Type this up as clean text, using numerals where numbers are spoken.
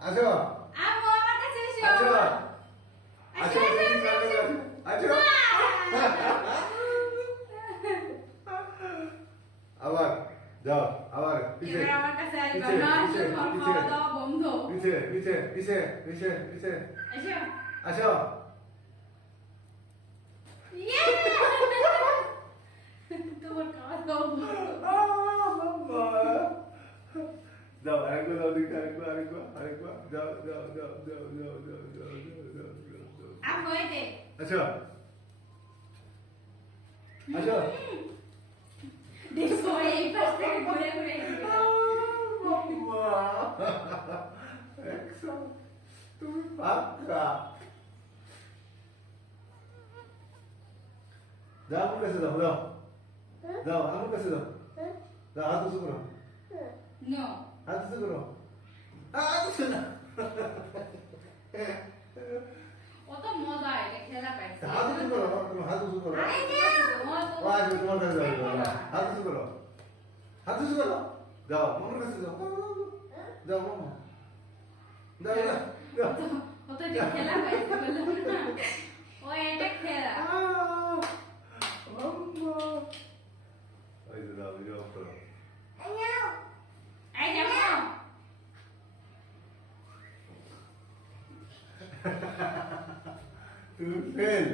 আসো আম্মু আমার কাছে এসো আসো আসো আসো আবার যাও আবার পিছে এবার আমার কাছে আসবে পিছে, না পিছে, তোমার পিছে। খাওয়া দাওয়া বন্ধ পিছে পিছে পিছে পিছে পিছে এসো আসো ইয়ে তোমার খাওয়া দাওয়া বন্ধ যাও আরেকবার যাও দিকে আরেকবার যাও যাও যাও যাও যাও যাও যাও যাও যাও আম্মু এই দে আসো আসো দেখো এই পাশ থেকে ঘুরে ঘুরে তুমি পাক্কা যাও আমার কাছে যাও যাও যাও আমার কাছে যাও যাও হাত উঁচু করো নো হাত উঁচু করো হাত উঁচু না কত মজা এটা খেলা পাইছে হাত উঁচু করো তুমি হাত উঁচু করো আরে না তোমার কাছে যাও হাত উঁচু করো হাত উঁচু করো যাও আমার কাছে যাও যাও মামা যাও যাও যাও কত এটা খেলা পাইছে বললাম না ও এটা খেলা ওই যে দাও ভিডিও অফ করো এই দেখো তুমি ফেল